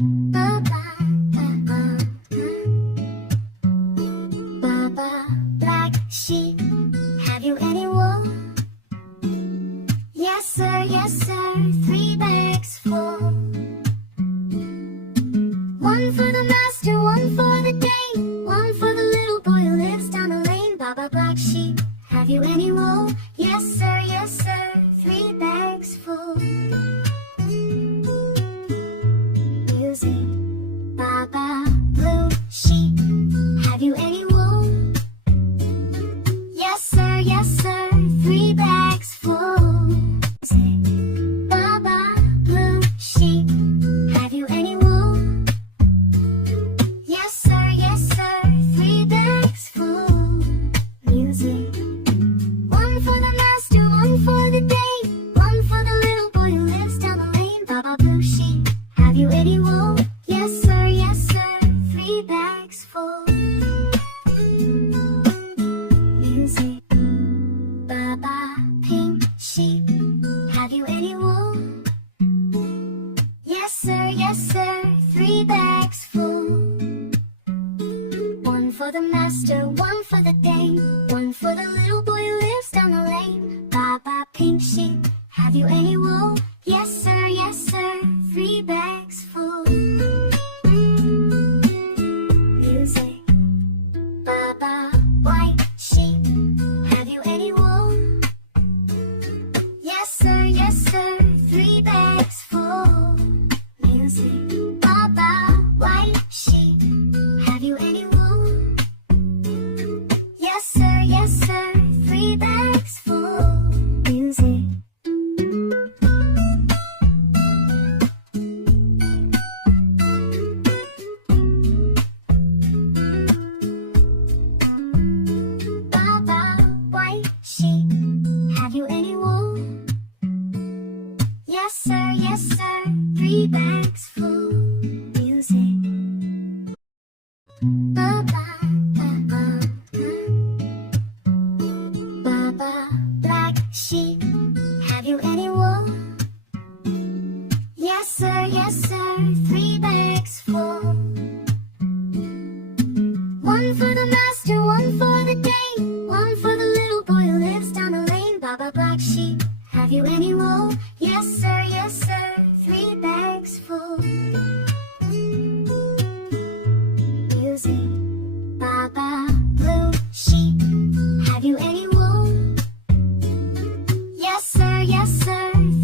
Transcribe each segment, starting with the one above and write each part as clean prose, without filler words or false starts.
Baa Baa, Baa Baa Black Sheep, have you any wool? Yes sir, 3 bags full. One for the master, one for the dame, one for the little boy who lives down the lane. Baa Baa Black Sheep, have you any wool? Yes sir, 3 bags full. Music. Baa Baa Blue Sheep, have you any wool? Yes sir, 3 bags full. Music. Baa Baa Blue Sheep, have you any wool? Yes sir, 3 bags full. Music. One for the master, one for the dame, one for the little boy who lives down the lane. Baa Baa Blue Sheep, have you any wool? Yes sir, 3 bags full. Music. Baa Baa Pink Sheep, have you any wool? Yes sir, 3 bags full. One for the master, one for the dame, one for the little boy who lives down the lane. Baa Baa Pink Sheep, have you any wool? Yes sir, 3 bags full. Music. Baa Baa White Sheep, have you any wool? Yes sir, 3 bags full. Music. Baa Baa White Sheep, have you any wool? Yes sir, 3 bags full. Music. Baa Baa White Sheep, have you any wool? Yes sir, 3 bags full. Music. Baa Baa, Baa Baa Black Sheep, have you any wool? Yes sir, 3 bags full. One for the master, one for the dame, one for the little boy who lives down the lane. Baa Baa Black Sheep, have you any wool? Yes sir, 3 bags full. Music. Baa Baa Blue Sheep, have you any wool? Yes sir,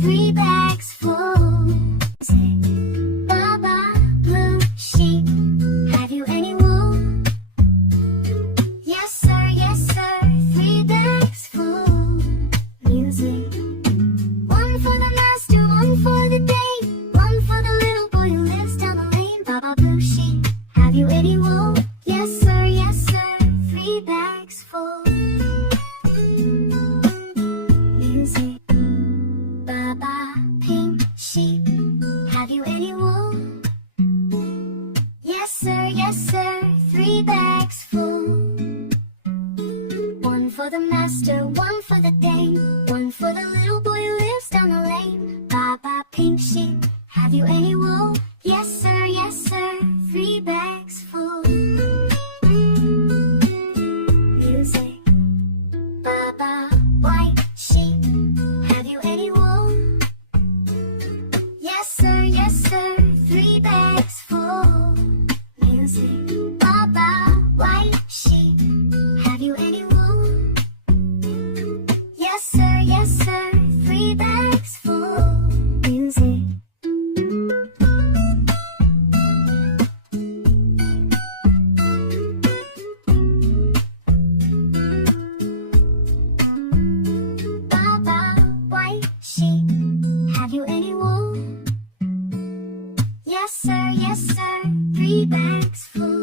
3 bags full. Music. Baa Baa Blue Sheep, have you any wool? Yes sir, 3 bags full. Music. One for the master, one for the dame, one for the little boy who lives down the lane. Baa Baa Blue Sheep, have you any wool? Yes sir, 3 bags full. Music. Baa Baa Pink Sheep, have you any wool? Yes sir, 3 bags full. One for the master, one for the dame, one for the little boy who lives down the lane. Baa Baa Pink Sheep, have you any wool? Yes sir, 3 bags full. Music. Baa Baa White Sheep, have you any wool? Yes sir, 3 bags full. Music. Baa Baa White Sheep, have you any wool? Yes sir, 3 bags full. Music. Baa Baa White Sheep, have you any wool? Yes sir, 3 bags full.